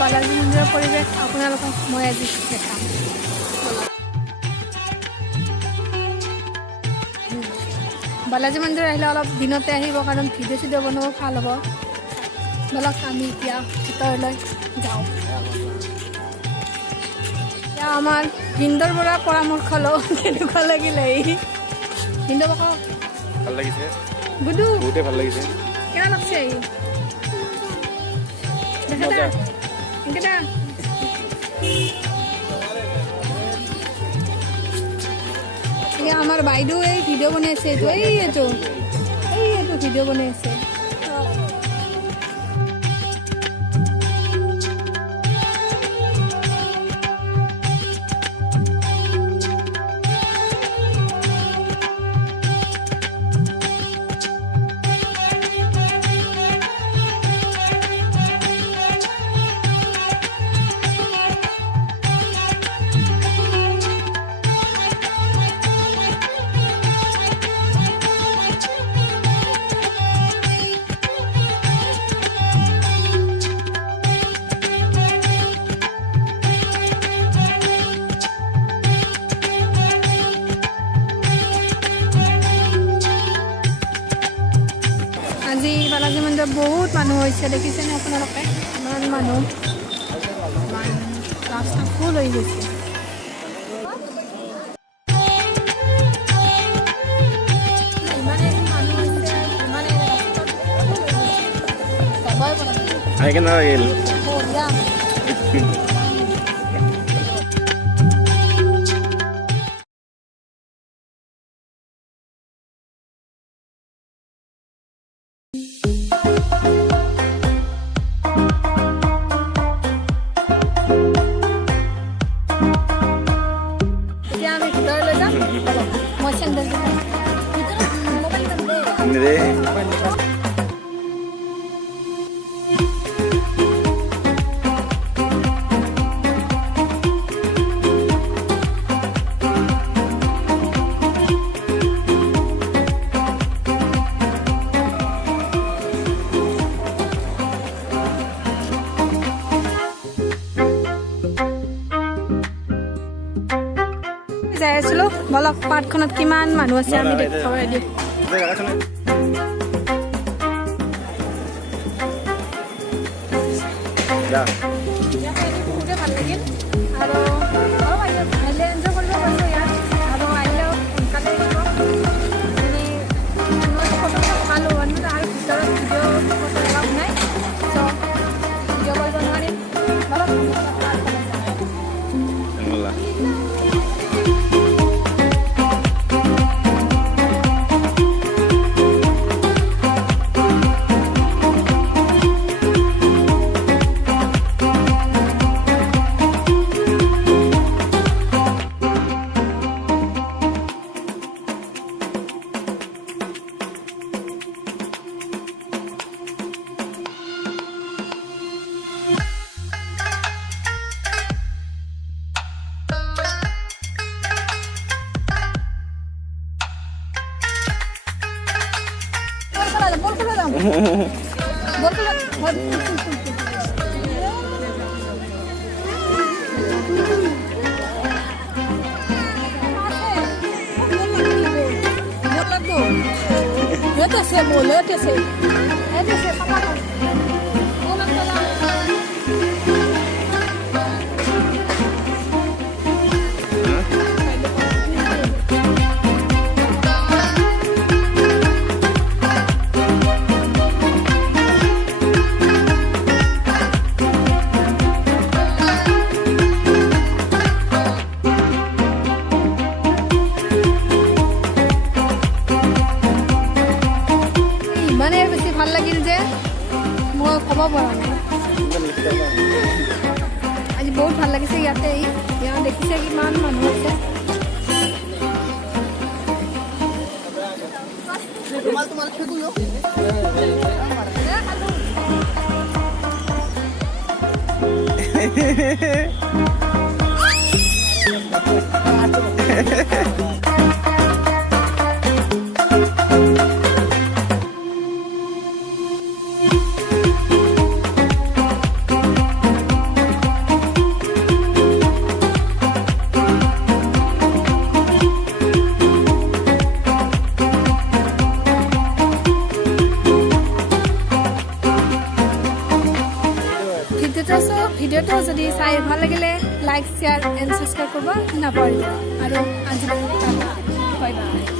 বালাজী মন্দিৰৰ পৰিৱেশ আপোনালোকক মই আজি দেখাম। বালাজী মন্দিৰ আহিলে অলপ দিনতে আহিব, কাৰণ ভিডিঅ' চিডিঅ' বনাব ভাল হ'ব। বলক আমি এতিয়া ভিতৰলৈ যাওঁ। এতিয়া আমাৰ ভিন্দৰ পৰা পৰামৰ্শ লওঁ কেনেকুৱা লাগিলে। ভিন্দ বাকক ভাল লাগিছে, গুডু বহুতে ভাল লাগিছে। কেনে লাগছে? দেখা একেটা আমার বাইদেউ এই ভিডিও বনাইছে, এইটো ভিডিও বনাইছে। আজি বালাজী মন্দিৰত বহুত মানুহ হৈছে, দেখিছেনে আপোনালোকে? ইমান মানুহ, ৰাস্তা ফুল হৈ গৈছে। আহি কেনে লাগিল? এতিয়া আমি ভিতৰলৈ যাম। মই চেণ্ডেল যাই আছিলো। বলক পাৰ্কখনত কিমান মানুহ আছে আমি দেখুৱাই দিওঁ। বহুতে ভাল লাগিল আৰু আহিলে এনজয় কৰিব পাৰিব ইয়াত, আৰু আহিলেও সোনকালে আহিব। মানে মই ফটো পালোঁ আৰু ভিতৰত ভিডিঅ' ফটো এলাও নাই, চ' ভিডিঅ' কৰিব নোৱাৰিম। বলক ক'ব পৰা নাই। আজি বহুত ভাল লাগিছে ইয়াতে। ইয়াত দেখিছে কিমান মানুহ আছে। লাইক শ্বেয়াৰ এণ্ড ছাবস্ক্ৰাইব কৰিব নাপাহৰিব আৰু আজিলৈ টাটা বাই বাই